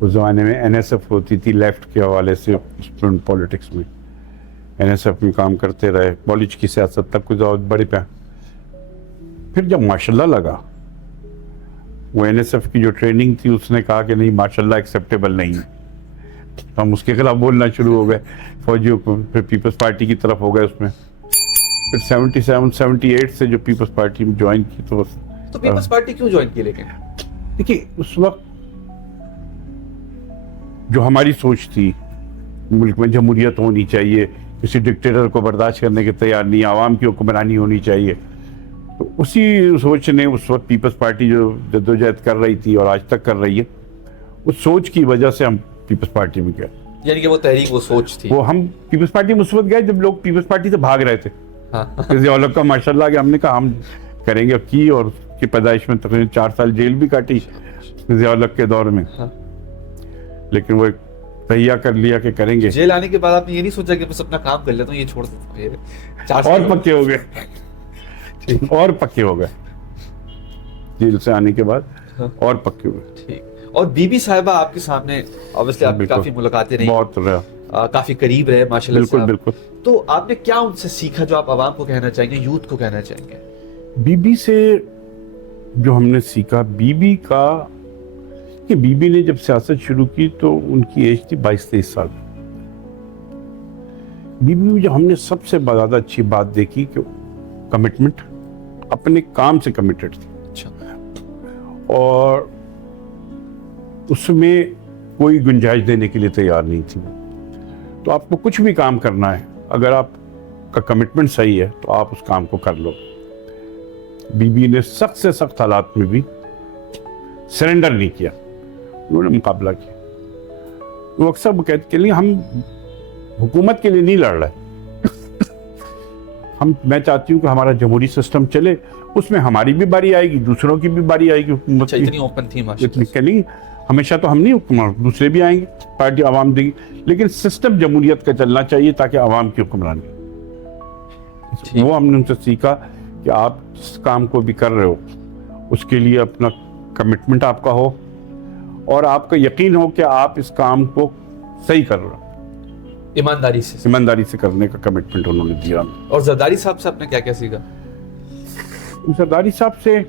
उस जमाने में NSF होती थी लेफ्ट के हवाले से स्टूडेंट पॉलिटिक्स में। NSF में काम करते रहे, कॉलेज की सियासत तक कुछ और बड़े पे। फिर जब माशाल्लाह लगा, वो NSF की जो ट्रेनिंग थी उसने कहा कि नहीं, माशाल्लाह एक्सेप्टेबल नहीं है। हम उसके खिलाफ बोलना शुरू हो गए फौजियों को। फिर पीपल्स पार्टी की तरफ हो गए उसमें। फिर 77-78 से जो पीपल्स पार्टी में ज्वाइन की, तो पीपल्स पार्टी क्यों ज्वाइन की? लेकिन देखिए, उस वक्त जो हमारी सोच थी, मुल्क में जमहूरियत होनी चाहिए, किसी डिक्टेटर को बर्दाश्त करने के तैयार नहीं, आवाम की हुक्मरानी होनी चाहिए। तो उसी सोच ने उस वक्त पीपल्स पार्टी जो जद्दोजहद कर रही थी और आज तक कर रही है, उस सोच की वजह से हम पीपल्स पार्टी में गए। यानी कि वो तहरीक, वो सोच थी। वो हम पीपल्स पार्टी में उस वक्त गए जब लोग पीपल्स पार्टी से भाग रहे थे। हाँ। जियाउल का माशाल्लाह कि हमने कहा हम करेंगे की, और उसकी पैदाइश में तकरीबन 4 साल जेल भी काटी जियाउल के दौर में। हाँ। लेकिन वो तैयार कर लिया कि करेंगे। जेल आने के बाद आपने ये नहीं सोचा कि बस अपना काम कर लेता हूँ, ये छोड़ देता हूँ, 4 और पक्के हो गए और पक्के हो गए जेल से आने के बाद। हाँ। और पक्के हुए। ठीक। और बीबी साहिबा आपके सामने ऑब्वियसली आपकी काफी मुलाकातें रही, बहुत रहा, काफी करीब रहे माशाल्लाह। बिल्कुल बिल्कुल। तो आपने क्या उनसे सीखा जो आप आवाम को कहना चाहेंगे, यूथ को कहना चाहेंगे? बीबी से जो हमने सीखा, बीबी का कि बीबी ने जब सियासत शुरू की तो उनकी एज थी 22-23 साल। बीबी में जो हमने सबसे ज्यादा अच्छी बात देखी कि कमिटमेंट, अपने काम से कमिटेड थी। अच्छा। और उसमें कोई गुंजाइश देने के लिए तैयार नहीं थी। तो आपको कुछ भी काम करना है, अगर आपका कमिटमेंट सही है तो आप उस काम को कर लो। बीबी ने सख्त से सख्त हालात में भी सरेंडर नहीं किया, उन्होंने मुकाबला किया। वो अक्सर कहते के लिए हम हुकूमत के लिए नहीं लड़ रहे, मैं चाहती हूँ कि हमारा जमहूरी सिस्टम चले, उसमें हमारी भी बारी आएगी, दूसरों की भी बारी आएगी हुकूमत अच्छा, की। इतनी ओपन थी इतनी माशाल्लाह। चलेगी, हमेशा तो हम नहीं हुक्मरान, दूसरे भी आएंगे, पार्टी आवाम देगी, लेकिन सिस्टम जमहूरियत का चलना चाहिए ताकि आवाम की हुक्मरानी। ठीक। वो हमने उनसे सीखा कि आप जिस काम को भी कर रहे हो उसके लिए अपना कमिटमेंट आपका हो और आपका यकीन हो कि आप इस काम को सही कर रहे हो, ईमानदारी से। ईमानदारी से करने का कमिटमेंट उन्होंने दिया। और जरदारी साहब से आपने क्या क्या सीखा? सरदारी साहब से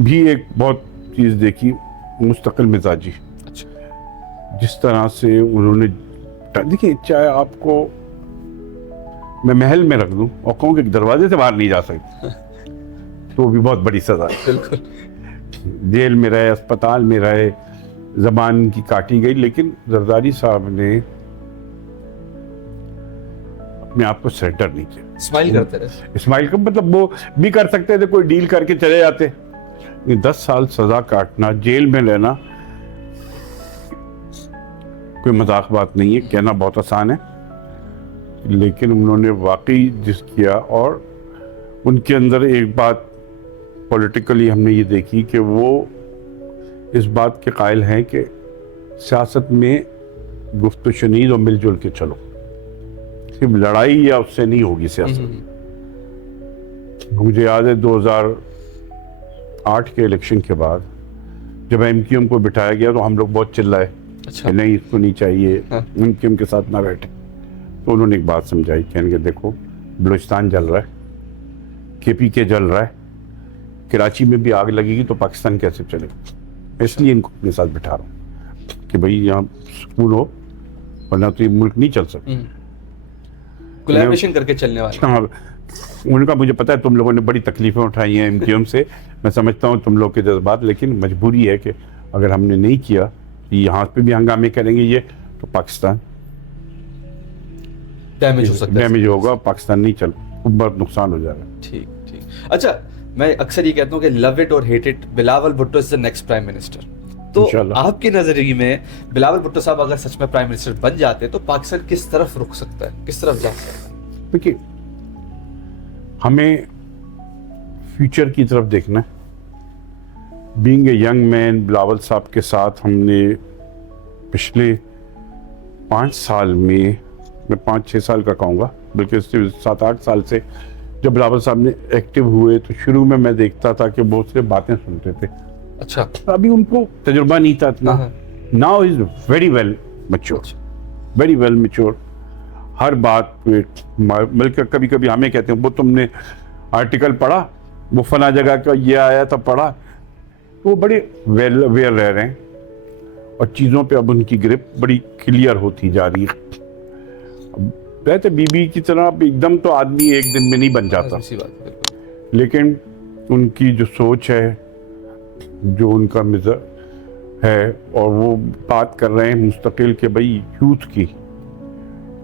भी एक बहुत चीज़ देखी, मुस्तकिल मिजाजी। अच्छा। जिस तरह से उन्होंने, देखिए चाहे आपको मैं महल में रख दूं और कहूँ कि दरवाजे से बाहर नहीं जा सकते तो वो भी बहुत बड़ी सजा है। बिल्कुल। जेल में रहे, अस्पताल में रहे, जबान की काटी गई, लेकिन जरदारी साहब ने अपने आप को सरेंडर नहीं किया। स्माइल करते रहे। इस्माइल का मतलब वो भी कर सकते थे, कोई डील करके चले जाते। 10 साल सजा काटना, जेल में रहना कोई मजाक बात नहीं है, कहना बहुत आसान है, लेकिन उन्होंने वाकई जिस किया। और उनके अंदर एक बात पॉलिटिकली हमने ये देखी कि वो इस बात के कायल हैं कि सियासत में गुफ्त शनीद और मिलजुल के चलो, सिर्फ लड़ाई या उससे नहीं होगी सियासत। मुझे याद है 2008 के इलेक्शन के बाद जब एमक्यूएम को बिठाया गया तो हम लोग बहुत चिल्लाए। अच्छा। कि नहीं, इसको नहीं चाहिए, हाँ। एमक्यूएम के साथ ना बैठे। तो उन्होंने एक बात समझाई, कहने के देखो बलूचिस्तान जल रहा है, KPK जल रहा है, कराची में भी आग लगेगी तो पाकिस्तान कैसे चलेगा, इसलिए इनको अपने साथ बिठा रहा हूँ कि भाई यहाँ सुकून हो, वरना तो ये मुल्क नहीं चल सकता। कोलैबोरेशन करके चलने वाले। हाँ, उनका मुझे पता है तुम लोगों ने बड़ी तकलीफें उठाई हैं एमक्यूएम से, मैं समझता हूँ तुम लोग के जज्बात, लेकिन मजबूरी है कि अगर हमने नहीं किया, यहाँ पे भी हंगामे करेंगे ये, तो पाकिस्तान डैमेज हो सकता है। डैमेज होगा, पाकिस्तान नहीं चल, बहुत नुकसान हो जाएगा। ठीक ठीक। अच्छा, मैं अक्सर ये कहता हूँ कि लव इट और hate it, Bilawal Bhutto is the next prime minister. तो इंशाल्लाह। आपके नजरिए में बिलावल भुट्टो साहब अगर सच में प्राइम मिनिस्टर बन जाते तो पाकिस्तान किस तरफ रुक सकता है, किस तरफ जा सकता है? देखिए, हमें फ्यूचर की तरफ देखना है। Being a young man, Bilawal साहब के साथ हमने पिछले 5 साल में, मैं 5-6 साल का कहूँगा, बल्कि 7-8 साल से जब बिलावल साहब ने एक्टिव हुए तो शुरू में मैं देखता था कि बहुत से बातें सुनते थे। अच्छा। अभी उनको तजुर्बा नहीं था इतना। Now is very well mature, very well mature. हर बात पे, बल्कि कभी कभी हमें कहते हैं वो तुमने आर्टिकल पढ़ा, वो फला जगह का ये आया था पढ़ा, तो वो बड़े वेल अवेयर रह रहे हैं और चीज़ों पे अब उनकी ग्रिप बड़ी क्लियर होती जा रही है। कहते बीबी की तरह अब एकदम तो आदमी एक दिन में नहीं बन जाता, ऐसी बात है, बिल्कुल। लेकिन उनकी जो सोच है, जो उनका मिजाज है, और वो बात कर रहे हैं मुस्तकिल के भाई यूथ की,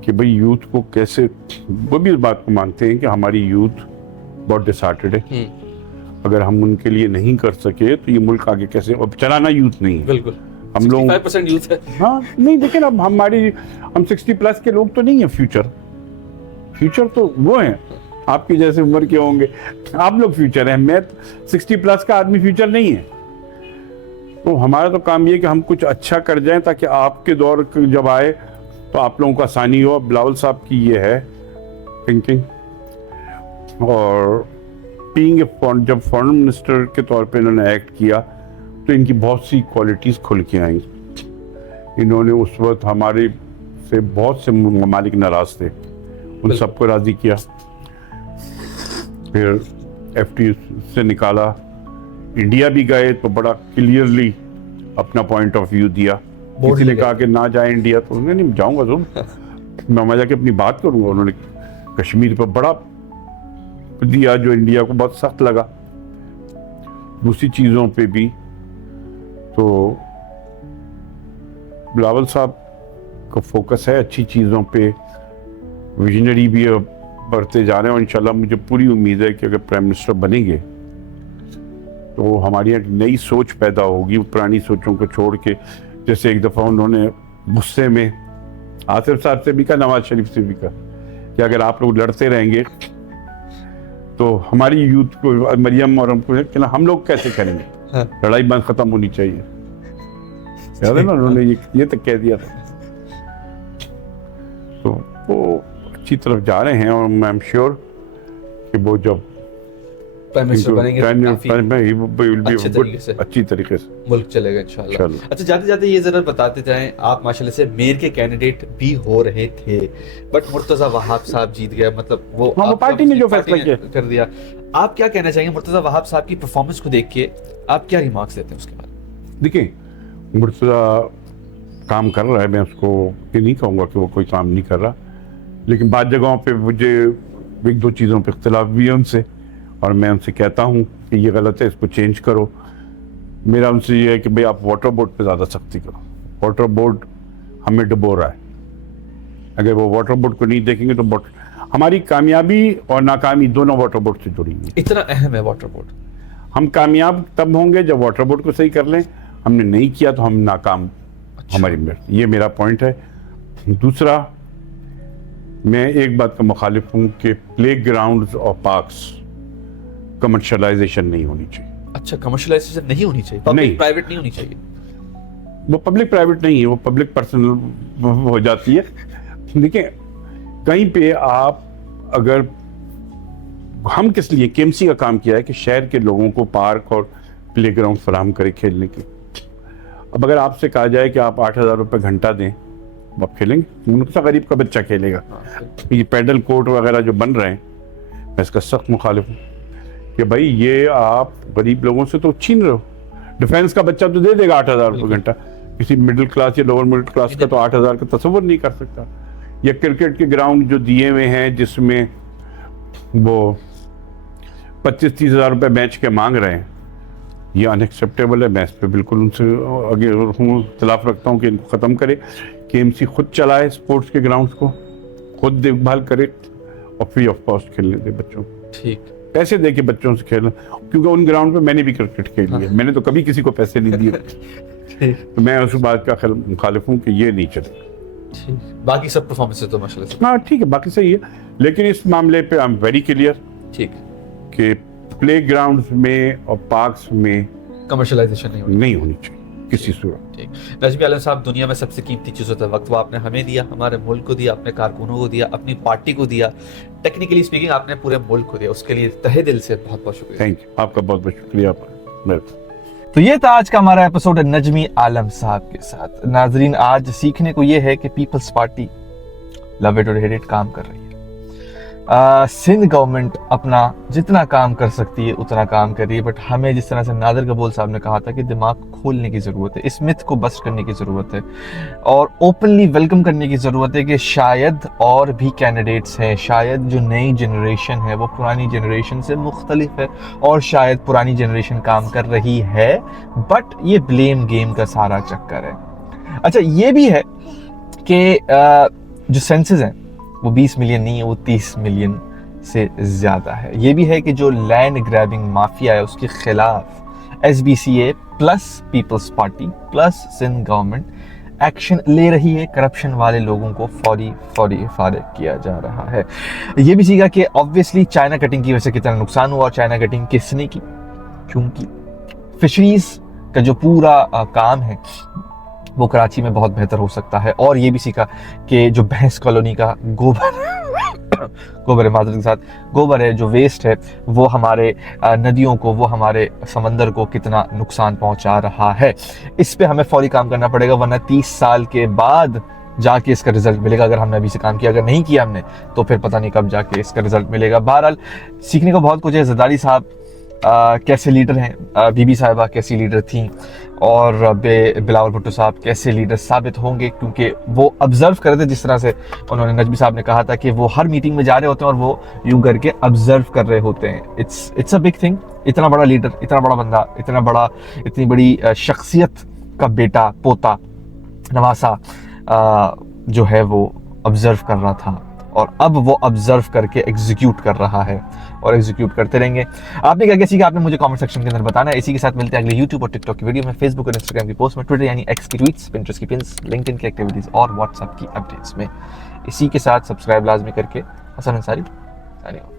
कि भाई यूथ को कैसे, वो भी इस बात को मानते हैं कि हमारी यूथ बहुत डिसहार्टेड है, अगर हम उनके लिए नहीं कर सके तो ये मुल्क आगे कैसे, अब चलाना यूथ नहीं है, बिल्कुल। हम लोग 65% यूथ है। हाँ नहीं, लेकिन अब हम 60+ के लोग तो नहीं है। फ्यूचर तो वो हैं आपकी जैसे उम्र के होंगे, आप लोग फ्यूचर हैं, मैं 60+ का आदमी फ्यूचर नहीं है। तो हमारा तो काम ये कि हम कुछ अच्छा कर जाएं ताकि आपके दौर जब आए तो आप लोगों को आसानी हो। बिलावल साहब की ये है थिंकिंग, और बीइंग जब फॉरेन मिनिस्टर के तौर पे इन्होंने एक्ट किया तो इनकी बहुत सी क्वालिटीज़ खुल के आई। इन्होंने उस वक्त हमारे से बहुत से ममालिक नाराज थे, उन सबको राज़ी किया, फिर FTA से निकाला, इंडिया भी गए तो बड़ा क्लियरली अपना पॉइंट ऑफ व्यू दिया। किसी ने कहा कि ना जाए इंडिया, तो उन्होंने नहीं, जाऊंगा जरूर, मैं वहाँ जाके अपनी बात करूंगा। उन्होंने कश्मीर पर बड़ा दिया जो इंडिया को बहुत सख्त लगा, दूसरी चीज़ों पे भी। तो बिलावल साहब का फोकस है अच्छी चीज़ों पे, विजनरी भी बढ़ते जा रहे हैं, और इंशाल्लाह मुझे पूरी उम्मीद है कि अगर प्राइम मिनिस्टर बनेंगे तो हमारी एक नई सोच पैदा होगी, पुरानी सोचों को छोड़ के। जैसे एक दफ़ा उन्होंने गुस्से में आसिफ साहब से भी कहा, नवाज शरीफ से भी कहा कि अगर आप लोग लड़ते रहेंगे तो हमारी यूथ को, मरियम और हमको कि ना हम लोग कैसे करेंगे, हाँ। लड़ाई बंद खत्म होनी चाहिए। याद है ना, उन्होंने ये तक कह दिया था। तो वो अच्छी तरफ जा रहे हैं और आई एम श्योर कि वो जब प्राइम मिनिस्टर बनेंगे तो काफी अच्छी तरीके से मुल्क चलेगा इंशाल्लाह। अच्छा, जाते जाते ये जरा बताते जाएं, आप माशाल्लाह से मेयर के कैंडिडेट भी हो रहे थे, बट मुर्तजा वहाब साहब जीत गया, मतलब वो पार्टी ने जो फैसला किया कर दिया। आप क्या कहना चाहेंगे मुर्तजा वहाब साहब की परफॉर्मेंस को देख के, आप क्या रिमार्क्स देते हैं उसके बाद? देखिए, मुर्तजा काम कर रहा है, मैं उसको ये नहीं कहूँगा कि वो कोई काम नहीं कर रहा, लेकिन बाद जगहों पे मुझे एक दो चीज़ों पे इख्तिलाफ भी है उनसे, और मैं उनसे कहता हूँ कि ये गलत है, इसको चेंज करो। मेरा उनसे ये है कि भाई आप वाटर बोर्ड पे ज़्यादा सख्ती करो। वाटर बोर्ड हमें डुबो रहा है, अगर वो वाटर बोर्ड को नहीं देखेंगे तो हमारी कामयाबी और नाकामी दोनों वाटर बोर्ड से जुड़ी हुई है। इतना अहम है वाटर बोर्ड। हम कामयाब तब होंगे जब वाटर बोर्ड को सही कर लें, हमने नहीं किया तो हम नाकाम। अच्छा। हमारी ये मेरा पॉइंट है। दूसरा, मैं एक बात का मुखालिफ हूँ कि प्ले ग्राउंड और पार्क्स कमर्शलाइजेशन नहीं होनी चाहिए। अच्छा, कमर्शलाइजेशन नहीं होनी चाहिए, पब्लिक प्राइवेट नहीं होनी चाहिए। वो पब्लिक प्राइवेट नहीं है, वो पब्लिक पर्सनल हो जाती है। देखिए, कहीं पे आप अगर, हम किस लिए केएमसी का काम किया है कि शहर के लोगों को पार्क और प्ले ग्राउंड फराहम करे खेलने की। अब अगर आपसे कहा जाए कि आप 8,000 रुपये घंटा दें, आप खेलेंगे? उनका गरीब का बच्चा खेलेगा। ये पैडल कोर्ट वगैरह जो बन रहे हैं, मैं इसका सख्त मुखालिफ हूँ कि भाई ये आप गरीब लोगों से तो छीन रहे हो। डिफेंस का बच्चा तो दे देगा 8,000 रुपये घंटा, किसी मिडिल क्लास या लोअर मिडिल क्लास का तो 8,000 का तस्वर नहीं कर सकता। या क्रिकेट के ग्राउंड जो दिए हुए हैं जिसमें वो 25-30 हज़ार रुपये मैच के मांग रहे हैं, ये अनएक्सेप्टेबल है। मैं इस पर बिल्कुल उनसे आगे हूँ, इख्तिलाफ रखता हूँ कि इनको ख़त्म करे। केएमसी खुद चलाए स्पोर्ट्स के ग्राउंड्स को, खुद देखभाल करे और फ्री ऑफ कॉस्ट खेलने दे बच्चों को। ठीक, पैसे दे के बच्चों से खेलना, क्योंकि उन ग्राउंड पे मैंने भी क्रिकेट खेली है। मैंने तो कभी किसी को पैसे नहीं दिए। तो मैं उस बात का मुखालिफ हूँ कि ये नहीं चले। बाकी सब परफॉर्मेंस तो माशाल्लाह से, हाँ ठीक है, बाकी सही है, लेकिन इस मामले पे आई एम वेरी क्लियर ठीक कि प्ले ग्राउंड्स में और पार्क्स में कमर्शलाइजेशन नहीं होनी चाहिए किसी सूरत। ठीक। नजमी आलम साहब, दुनिया में सबसे कीमती चीज़ होता है वक्त, वो आपने हमें दिया, हमारे मुल्क को दिया, अपने कारकुनों को दिया, अपनी पार्टी को दिया, टेक्निकली स्पीकिंग आपने पूरे मुल्क को दिया, उसके लिए तहे दिल से बहुत बहुत शुक्रिया। थैंक यू, आपका बहुत बहुत शुक्रिया। तो ये था आज का हमारा एपिसोड नजमी आलम साहब के साथ। नाजरीन, आज सीखने को ये है कि पीपल्स पार्टी लव इट और हेट इट काम कर रही है। सिंध गवर्नमेंट अपना जितना काम कर सकती है उतना काम कर रही है, बट हमें जिस तरह से नादिर कबूल साहब ने कहा था कि दिमाग खोलने की ज़रूरत है, इस मिथ को बस्ट करने की ज़रूरत है और ओपनली वेलकम करने की ज़रूरत है कि शायद और भी कैंडिडेट्स हैं, शायद जो नई जनरेशन है वो पुरानी जनरेशन से मुख्तलिफ है और शायद पुरानी जनरेशन काम कर रही है, बट ये ब्लेम गेम का सारा चक्कर है। अच्छा, ये भी है कि जो सेंसस हैं वो 20 मिलियन नहीं है, वो 30 मिलियन से ज़्यादा है। ये भी है कि जो लैंड ग्रैबिंग माफिया है उसके खिलाफ SBCA plus peoples party plus Sindh government action ले रही है। करप्शन वाले लोगों को फौरी फारिग किया जा रहा है। ये भी सीखा कि ऑब्वियसली चाइना कटिंग की वजह से कितना नुकसान हुआ, और चाइना कटिंग किसने की, क्योंकि फिशरीज का जो पूरा काम है वो कराची में बहुत बेहतर हो सकता है। और ये भी सीखा कि जो भैंस कॉलोनी का गोबर है, माजरत के साथ गोबर है, जो वेस्ट है, वो हमारे नदियों को, वो हमारे समंदर को कितना नुकसान पहुंचा रहा है। इस पे हमें फौरी काम करना पड़ेगा, वरना 30 साल के बाद जाके इसका रिजल्ट मिलेगा। अगर हमने अभी से काम किया, अगर नहीं किया हमने, तो फिर पता नहीं कब जाके इसका रिजल्ट मिलेगा। बहरहाल सीखने को बहुत कुछ है। जरदारी साहब कैसे लीडर हैं, बीबी साहिबा कैसी लीडर थी, और बिलावल भुट्टो साहब कैसे लीडर साबित होंगे, क्योंकि वो ऑब्जर्व कर रहे थे। जिस तरह से उन्होंने, नजमी साहब ने कहा था कि वो हर मीटिंग में जा रहे होते हैं और वो यूं करके ऑब्जर्व कर रहे होते हैं। It's a big thing. इतना बड़ा लीडर, इतना बड़ा बंदा, इतनी बड़ी शख्सियत का बेटा पोता नवासा जो है वो ऑब्जर्व कर रहा था, और अब वो ऑब्जर्व करके एग्जीक्यूट कर रहा है और एग्जीक्यूट करते रहेंगे। आपने क्या सीखा, आपने मुझे कमेंट सेक्शन के अंदर बताना है। इसी के साथ मिलते हैं अगले YouTube और TikTok की वीडियो में, Facebook और Instagram की पोस्ट में, ट्विटर यानी X की ट्वीट्स, Pinterest की पिन्स, LinkedIn की एक्टिविटीज और WhatsApp की अपडेट्स में। इसी के साथ सब्सक्राइब लाजमी करके हसन अंसारी, signing off.